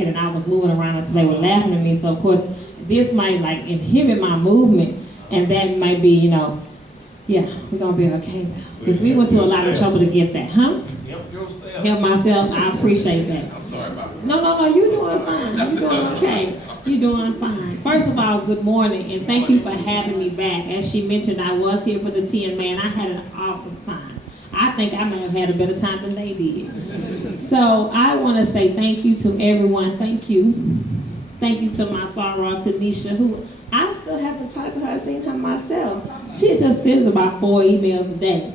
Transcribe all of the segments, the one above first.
and I was moving around until they were laughing at me. So of course, this might like inhibit my movement, and that might be, yeah, we're gonna be okay now. Because we went to a lot of trouble to get that, huh? Help yourself. Help myself. I appreciate that. I'm sorry about that. No, you're doing fine. You're doing okay. You're doing fine. First of all, good morning, and thank you for having me back. As she mentioned, I was here for the tea, and man, I had an awesome time. I think I may have had a better time than they did. So I want to say thank you to everyone. Thank you. Thank you to my soror, Tanisha, who I still have to talk to her, seen her myself. She just sends about 4 emails a day.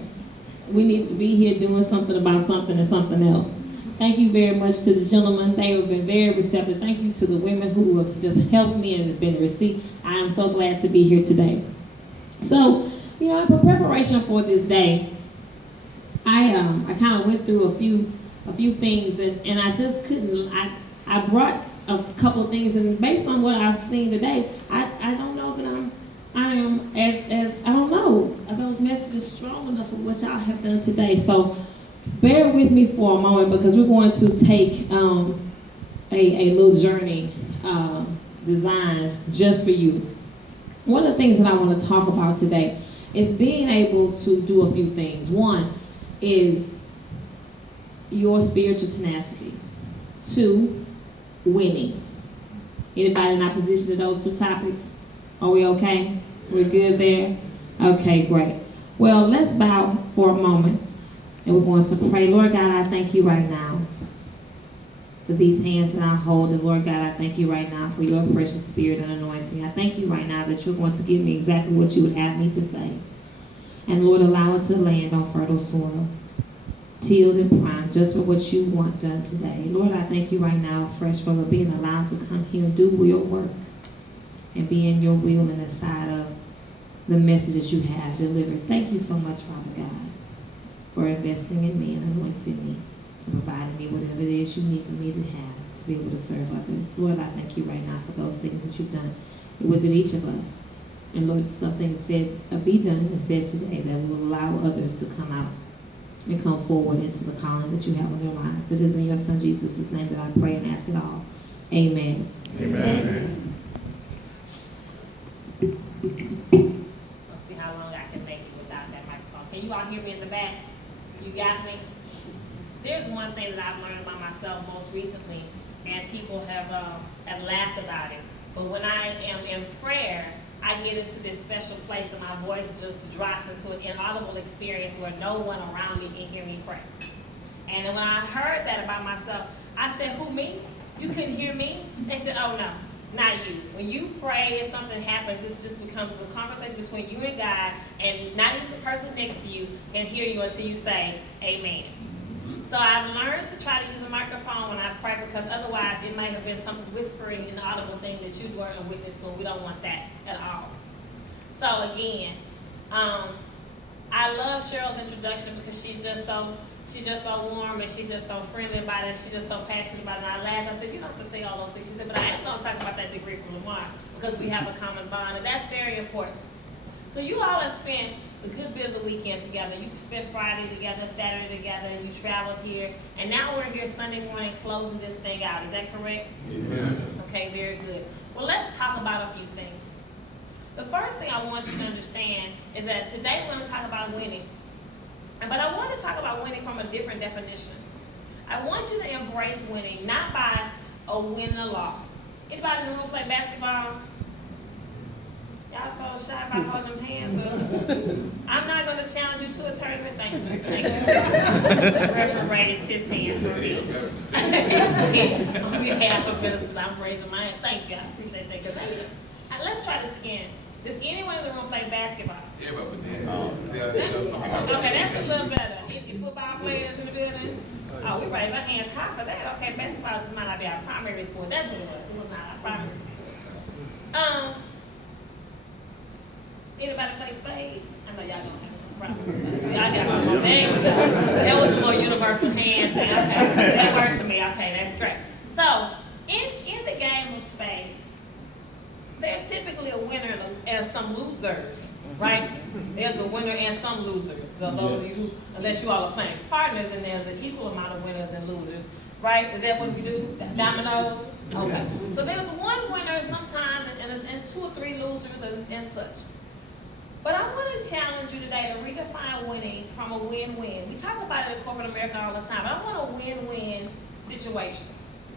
We need to be here doing something about something and something else. Thank you very much to the gentlemen. They have been very receptive. Thank you to the women who have just helped me and have been received. I am so glad to be here today. So, in preparation for this day, I kind of went through a few things, and I just couldn't. I brought a couple of things, and based on what I've seen today, I don't know that I am as I don't know, are those messages strong enough for what y'all have done today? So bear with me for a moment, because we're going to take a little journey designed just for you. One of the things that I want to talk about today is being able to do a few things. One is your spiritual tenacity. 2, winning. Anybody in opposition to those 2 topics? Are we okay? We're good there? Okay, great. Well, let's bow for a moment, and we're going to pray. Lord God, I thank you right now for these hands that I hold. And Lord God, I thank you right now for your precious spirit and anointing. I thank you right now that you're going to give me exactly what you would have me to say. And Lord, allow it to land on fertile soil, tilled and primed, just for what you want done today. Lord, I thank you right now, fresh, for being allowed to come here and do your work and be in your will and inside of the messages you have delivered. Thank you so much, Father God, for investing in me and anointing me and providing me whatever it is you need for me to have to be able to serve others. Lord, I thank you right now for those things that you've done within each of us. And Lord, something said, be done and said today that will allow others to come out and come forward into the calling that you have on their lives. It is in your Son Jesus' name that I pray and ask it all. Amen. Amen. Let's see how long I can make it without that microphone. Can you all hear me in the back? You got me? There's one thing that I've learned about myself most recently, and people have laughed about it. But when I am in prayer, I get into this special place and my voice just drops into an inaudible experience where no one around me can hear me pray. And when I heard that about myself, I said, who, me? You couldn't hear me? They said, oh no, not you. When you pray and something happens, it just becomes a conversation between you and God, and not even the person next to you can hear you until you say, amen. So I've learned to try to use a microphone when I pray, because otherwise it might have been some whispering, inaudible thing that you weren't a witness to, and we don't want that at all. So again, I love Cheryl's introduction because she's just so warm, and she's just so friendly about it. She's just so passionate about it. And I laughed. I said, you don't have to say all those things. She said, but I am going to talk about that degree from Lamar because we have a common bond, and that's very important. So you all have spent a good bit of the weekend together. You spent Friday together, Saturday together, and you traveled here. And now we're here Sunday morning closing this thing out. Is that correct? Yes. Okay, very good. Well, let's talk about a few things. The first thing I want you to understand is that today we're going to talk about winning. But I want to talk about winning from a different definition. I want you to embrace winning, not by a win or loss. Anybody in the room play basketball? Y'all so shy about holding them hands up. I'm not going to challenge you to a tournament. Thank you. Thank you. The Reverend raised his hand for me. On behalf of ministers, I'm raising my hand. Thank you. I appreciate that. Because let's try this again. Does anyone in the room play basketball? Yeah, but Okay, that's a little better. Any football players in the building? Oh, we raise our hands high for that. Okay, basketball just might not be our primary sport. That's what it was. It was not our primary sport. Anybody play spades? I know y'all don't have no problem. See, I got some more things. That was a more universal hand thing. Okay, that worked for me. Okay, that's great. So, in the game of spades, there's typically a winner and some losers, right? There's a winner and some losers. So those of you who, unless you all are playing partners, and there's an equal amount of winners and losers. right? Is that what we do? Dominoes? Okay. So there's one winner sometimes and 2 or 3 losers and such. But I want to challenge you today to redefine winning from a win-win. We talk about it in corporate America all the time, but I want a win-win situation.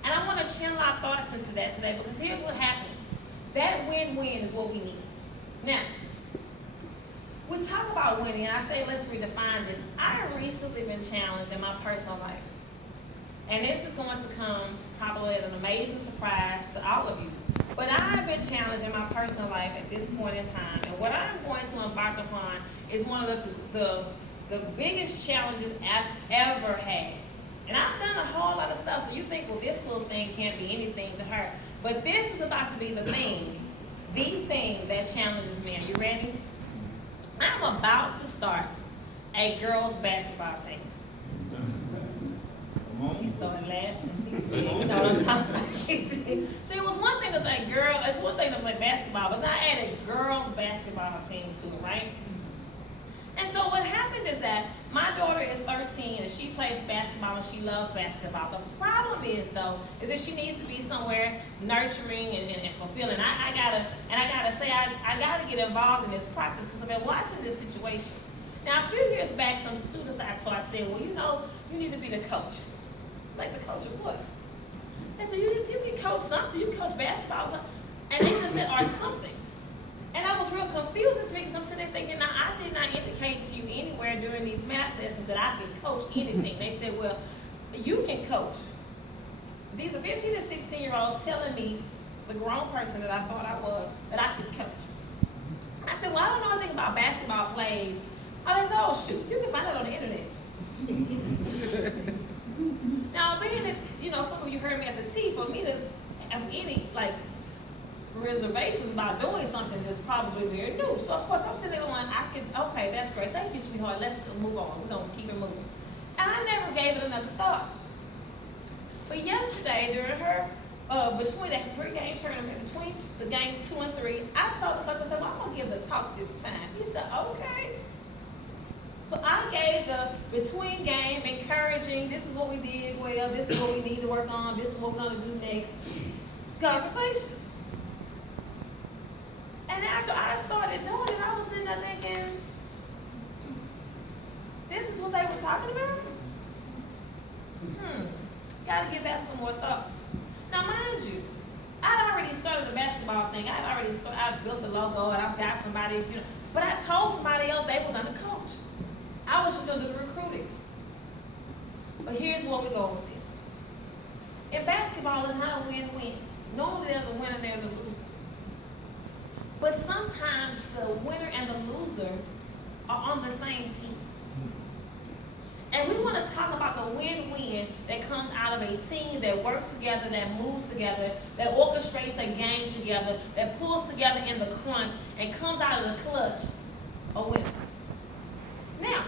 And I want to channel our thoughts into that today because here's what happens. That win-win is what we need. Now, we talk about winning, and I say let's redefine this. I have recently been challenged in my personal life. And this is going to come probably as an amazing surprise to all of you. But I've been challenged in my personal life at this point in time. And what I'm going to embark upon is one of the biggest challenges I've ever had. And I've done a whole lot of stuff, so you think, well, this little thing can't be anything to her. But this is about to be the thing that challenges me. Are you ready? I'm about to start a girls' basketball team. He started laughing. He said, you know what I'm talking about. See, it was one thing to say it's one thing to play basketball, but now I added girls' basketball team to it, right? And so what happened is that my daughter is 13 and she plays basketball and she loves basketball. The problem is though, is that she needs to be somewhere nurturing and fulfilling. I gotta get involved in this process because I've been watching this situation. Now a few years back, some students I taught said, well, you know, you need to be the coach. Like the coach of what? I said, you can coach something, you can coach basketball or something. And they just said, or something. And I was real confused to me because I'm sitting there thinking, now I did not indicate to you anywhere during these math lessons that I could coach anything. They said, well, you can coach. These are 15 and 16-year-olds telling me, the grown person that I thought I was, that I could coach. I said, well, I don't know anything about basketball plays. Oh, they said, oh shoot, you can find it on the internet. Now, being that, you know, some of you heard me at the T, for me to have any, like, reservations about doing something that's probably very new. So, of course, I'm sitting there going, okay, that's great. Thank you, sweetheart. Let's move on. We're going to keep it moving. And I never gave it another thought. But yesterday, during her, between that 3-game tournament, between the games 2 and 3, I told the coach, I said, well, I'm going to give the talk this time. He said, okay. So I gave the between game, encouraging, this is what we did well, this is what we need to work on, this is what we're going to do next, conversation. And after I started doing it, I was sitting there thinking, this is what they were talking about? Got to give that some more thought. Now, mind you, I'd already started the basketball thing. I built the logo, and I've got somebody, you know, but I told somebody else they were going to coach. I was just going to do the recruiting. But here's where we're going with this. In basketball, it's not a win-win. Normally there's a winner, there's a loser. But sometimes the winner and the loser are on the same team. And we want to talk about the win-win that comes out of a team that works together, that moves together, that orchestrates a game together, that pulls together in the crunch and comes out of the clutch a winner. Now,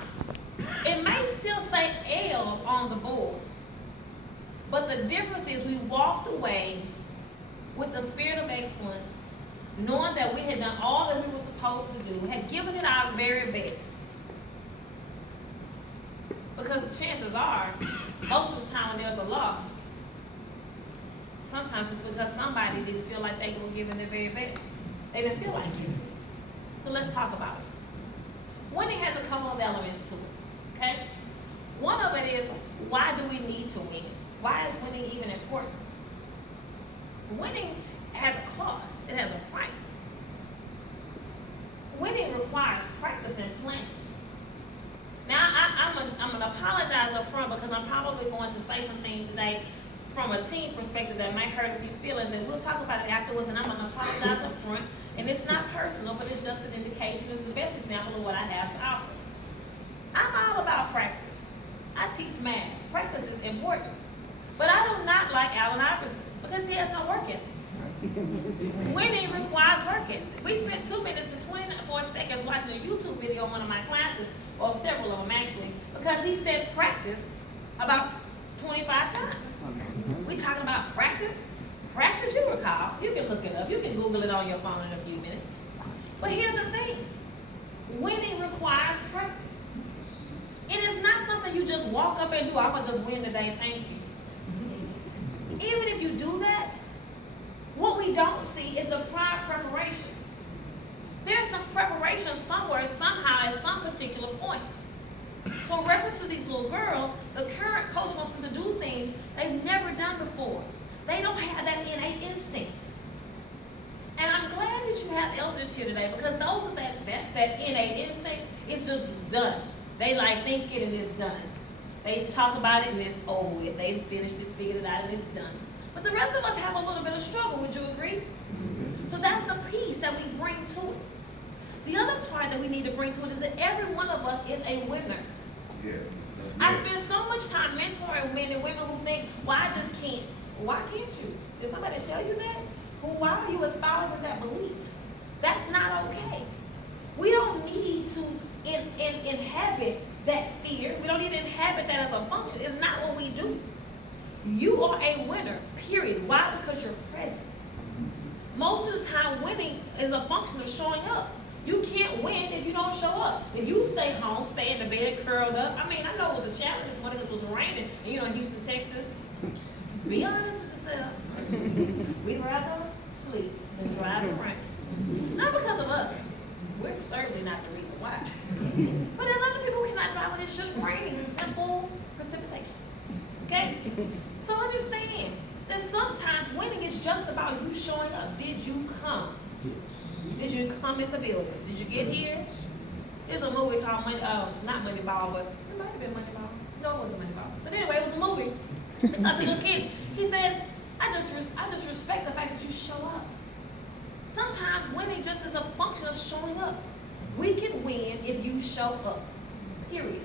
it may still say L on the board, but the difference is we walked away with the spirit of excellence, knowing that we had done all that we were supposed to do, had given it our very best. Because the chances are, most of the time when there's a loss, sometimes it's because somebody didn't feel like they were giving their very best. They didn't feel like it. So let's talk about it. Winning has a couple of elements to it, okay? One of it is, why do we need to win? Why is winning even important? Winning has a cost. It has a price. Winning requires practice and planning. Now, I'm going to apologize up front because I'm probably going to say some things today from a team perspective that might hurt a few feelings, and we'll talk about it afterwards, and I'm going to apologize up front. And it's not personal, but it's just an indication. It's the best example of what I have to offer. I'm all about practice. I teach math. Practice is important. But I do not like Allen Iverson because he has no work ethic. Winning requires work ethic. We spent 2 minutes and 24 seconds watching a YouTube video on one of my classes, or several of them actually, because he said practice about 25 times. We talking about practice? Practice, you recall. You can look it up. You can Google it on your phone in a few minutes. But here's the thing. Winning requires practice. It is not something you just walk up and do. I'm going to just win today, thank you. Even if you do that, what we don't see is the prior preparation. There's some preparation somewhere, somehow, at some particular point. So in reference to these little girls, the current coach wants them to do things they've never done before. They don't have that innate instinct. And I'm glad that you have elders here today, because those of that's that innate instinct, it's just done. They like think it and it's done. They talk about it and it's over with. They finished it, figured it out, and it's done. But the rest of us have a little bit of struggle, would you agree? So that's the piece that we bring to it. The other part that we need to bring to it is that every one of us is a winner. Yes. I spend so much time mentoring men and women who think, well, I just can't. Why can't you? Did somebody tell you that? Why are you espousing that belief? That's not okay. We don't need to inhabit that fear. We don't need to inhabit that as a function. It's not what we do. You are a winner, period. Why? Because you're present. Most of the time, winning is a function of showing up. You can't win if you don't show up. If you stay home, stay in the bed, curled up. I mean, I know it was a challenge this morning because it was raining. And you know, in Houston, Texas, be honest with yourself. We'd rather sleep than drive and rain. Not because of us. We're certainly not the reason why. But there's other people who cannot drive when it's just raining. Simple precipitation. Okay? So understand that sometimes winning is just about you showing up. Did you come? Did you come in the building? Did you get here? There's a movie called not Moneyball, but it might have been Moneyball. No, it wasn't Moneyball. But anyway, it was a movie. It's not to little kids. He said, I just respect the fact that you show up. Sometimes winning just is a function of showing up. We can win if you show up. Period.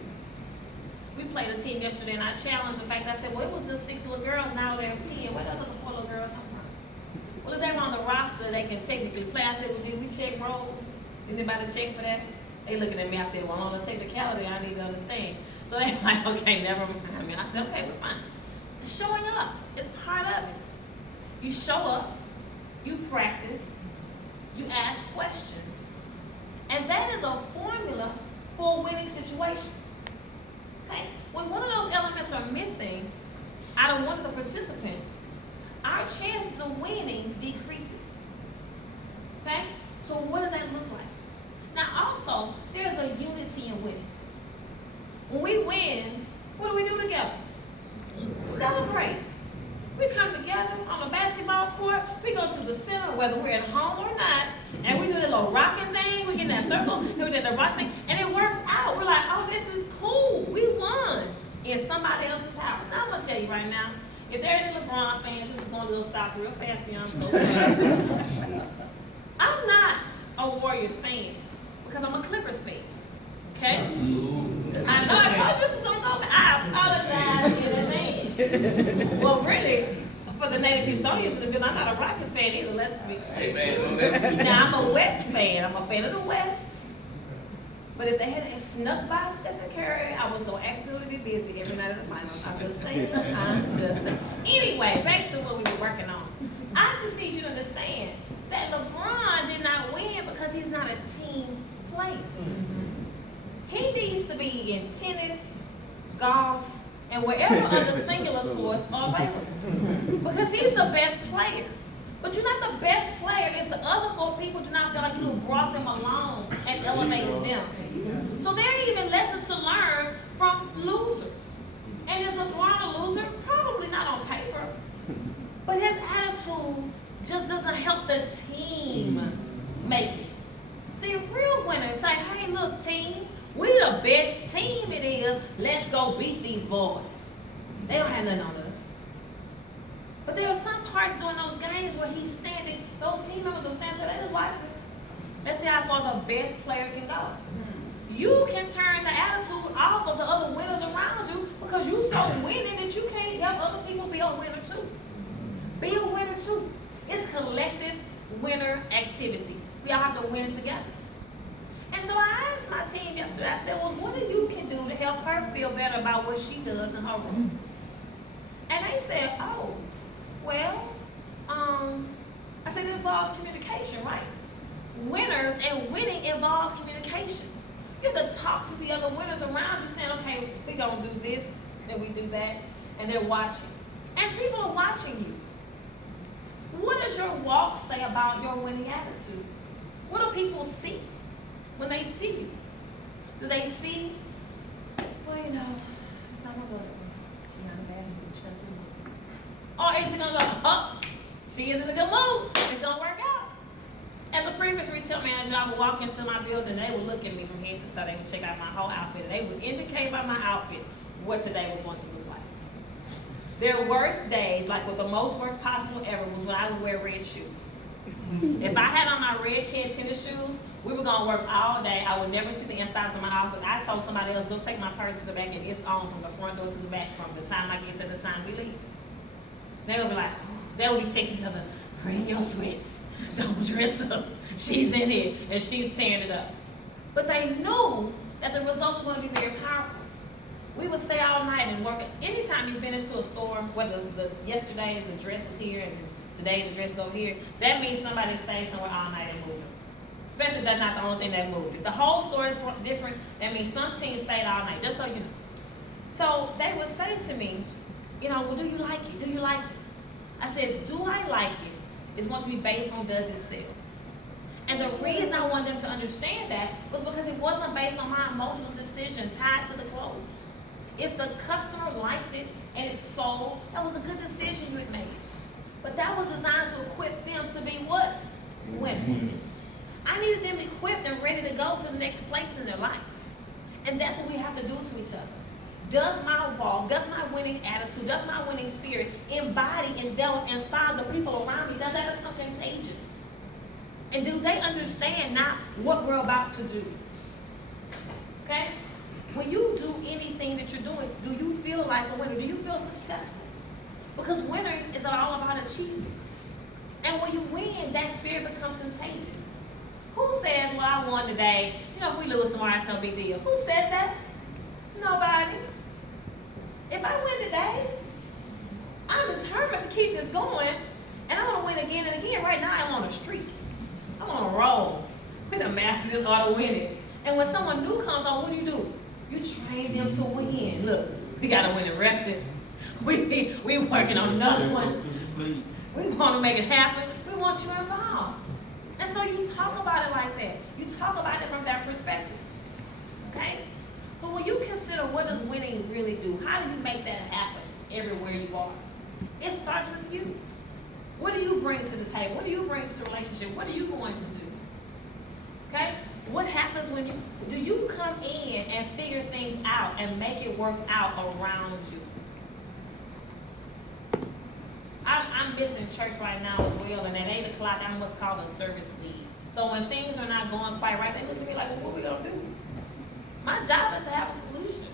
We played a team yesterday, and I challenged the fact that I said, well, it was just 6 little girls, now there's 10. Where those other 4 little girls come from? Well, if they were on the roster, they can technically play. I said, well, did we check roll? Anybody check for that? They looking at me, I said, well, on the technicality, I need to understand. So they like, okay, never mind. I said, okay, we're fine. Showing up is part of it. You show up, you practice, you ask questions. And that is a formula for a winning situation. Okay? When one of those elements are missing out of one of the participants, our chances of winning decreases. Okay? So what does that look like? Now also, there's a unity in winning. When we win, what do we do together? Celebrate. We come together on a basketball court, we go to the center, whether we're at home or not, and we do that little rocking thing, we get in that circle, and we do the rock thing, and it works out. We're like, oh, this is cool. We won in somebody else's house. Now I'm gonna tell you right now, if there are any LeBron fans, this is going a little south real fast, you know, I'm so fast. I'm not a Warriors fan because I'm a Clippers fan. Okay? I know I told you this was gonna go, but I apologize in advance. Well, really, for the native Houstonians in the building, I'm not a Rockets fan either. Let's be clear. Amen. Now I'm a West fan. I'm a fan of the West. But if they had snuck by Stephen Curry, I was gonna absolutely be busy every night of the finals. I'm just saying. Anyway, back to what we were working on. I just need you to understand that LeBron did not win because he's not a team player. He needs to be in tennis, golf, and wherever other singular sports are available. Because he's the best player. But you're not the best player if the other 4 people do not feel like you have brought them along and elevated them. So there are even lessons to learn from losers. And is LeBron a loser? Probably not on paper. But his attitude just doesn't help the team make it. See, real winners say, hey, look, team, we the best team it is. Let's go beat these boys. They don't have nothing on us. But there are some parts during those games where he's standing, those team members are standing, so they just watching. Let's see how far the best player can go. You can turn the attitude off of the other winners around you because you're so winning that you can't help other people be a winner too. Be a winner too. It's collective winner activity. We all have to win together. And so I asked my team yesterday, I said, well, what do you can do to help her feel better about what she does in her room? And they said, oh, well, I said it involves communication, right? Winners and winning involves communication. You have to talk to the other winners around you saying, okay, we're going to do this, and we do that, and they're watching. And people are watching you. What does your walk say about your winning attitude? What do people see when they see you? Do they see, well, you know, it's not gonna go that way. She's not in a bad mood. She's not in a good mood. Or is it gonna go, oh, she is in a good mood. It's gonna work out. As a previous retail manager, I would walk into my building, they would look at me from head to toe, they would check out my whole outfit, and they would indicate by my outfit what today was going to look like. Their worst days, like with the most work possible ever, was when I would wear red shoes. If I had on my red kid tennis shoes, we were gonna work all day. I would never see the insides of my office. I told somebody else, they'll take my purse to the back and it's on from the front door to the back from the time I get to the time we leave. They would be like, they would be texting each other, bring your sweats, don't dress up. She's in here and she's tearing it up. But they knew that the results were gonna be very powerful. We would stay all night and work. Anytime you've been into a store, whether yesterday the dress was here and today the dress is over here, that means somebody stayed somewhere all night and moved. Especially if that's not the only thing that moved. If the whole store is different, that means some teams stayed all night, just so you know. So they would say to me, you know, well, do you like it? Do you like it? I said, do I like it? Is going to be based on does it sell? And the reason I wanted them to understand that was because it wasn't based on my emotional decision tied to the clothes. If the customer liked it and it sold, that was a good decision you had made. But that was designed to equip them to be what? Winners. I needed them equipped and ready to go to the next place in their life. And that's what we have to do to each other. Does my walk, does my winning attitude, does my winning spirit embody, envelop, inspire the people around me? Does that become contagious? And do they understand now what we're about to do? Okay? When you do anything that you're doing, do you feel like a winner? Do you feel successful? Because winning is all about achievement. And when you win, that spirit becomes contagious. Who says, well, I won today, you know, if we lose tomorrow, it's no big deal? Who says that? Nobody. If I win today, I'm determined to keep this going, and I want to win again and again. Right now, I'm on a streak. I'm on a roll. We done mastered this art of winning. And when someone new comes on, what do? You train them to win. Look, we got a winning record. We working on another one. We want to make it happen. We want you involved. And so you talk about it like that. You talk about it from that perspective. Okay? So when you consider what does winning really do, how do you make that happen everywhere you are? It starts with you. What do you bring to the table? What do you bring to the relationship? What are you going to do? Okay? What happens when do you come in and figure things out and make it work out around you? I'm missing church right now as well, and at 8 o'clock I'm what's called a service lead. So when things are not going quite right, they look at me like, well, what are we going to do? My job is to have a solution.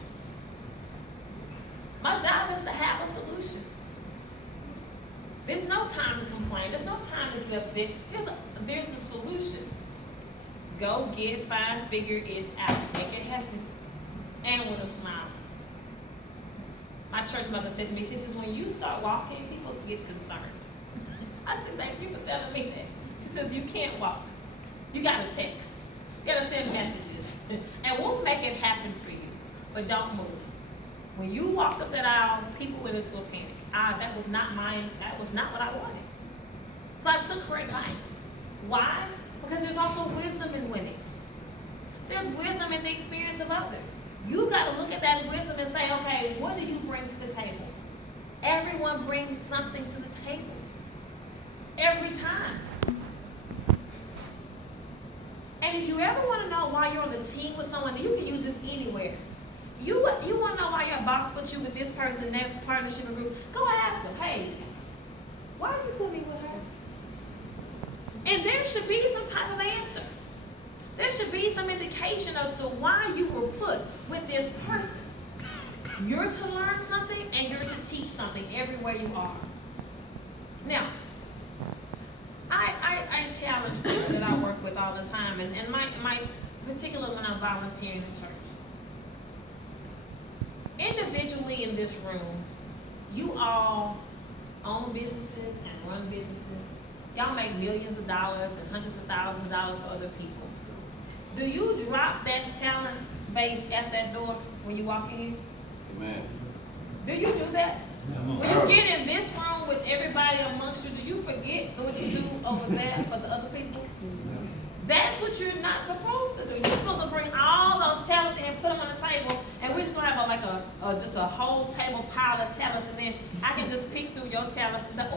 My job is to have a solution. There's no time to complain. There's no time to be upset. There's a solution. Go get it, find, figure it out. Make it happen. And with a smile. My church mother said to me, she says, when you start walking, people get concerned. I said, thank you for telling me that. She says, you can't walk. You got to text. You got to send messages. And we'll make it happen for you. But don't move. When you walked up that aisle, people went into a panic. That was not mine. That was not what I wanted. So I took her advice. Why? Because there's also wisdom in winning. There's wisdom in the experience of others. You've got to look at that wisdom and say, okay, what do you bring to the table? Everyone brings something to the table. Every time. And if you ever want to know why you're on the team with someone, you can use this anywhere. You want to know why your boss put you with this person, next partnership group, go ask them, hey, why did you put me with her? And there should be some type of answer. There should be some indication as to why you were put with this person. You're to learn something and you're to teach something everywhere you are. Now, I challenge people that I work with all the time, and my particularly when I'm volunteering in church. Individually in this room, you all own businesses and run businesses. Y'all make millions of dollars and hundreds of thousands of dollars for other people. Do you drop that talent base at that door when you walk in here? Amen. Do you do that? When you get in this room with everybody amongst you, do you forget what you do over there for the other people? That's what you're not supposed to do. You're supposed to bring all those talents in, put them on the table, and we're just gonna have just a whole table pile of talents, and then I can just pick through your talents and say,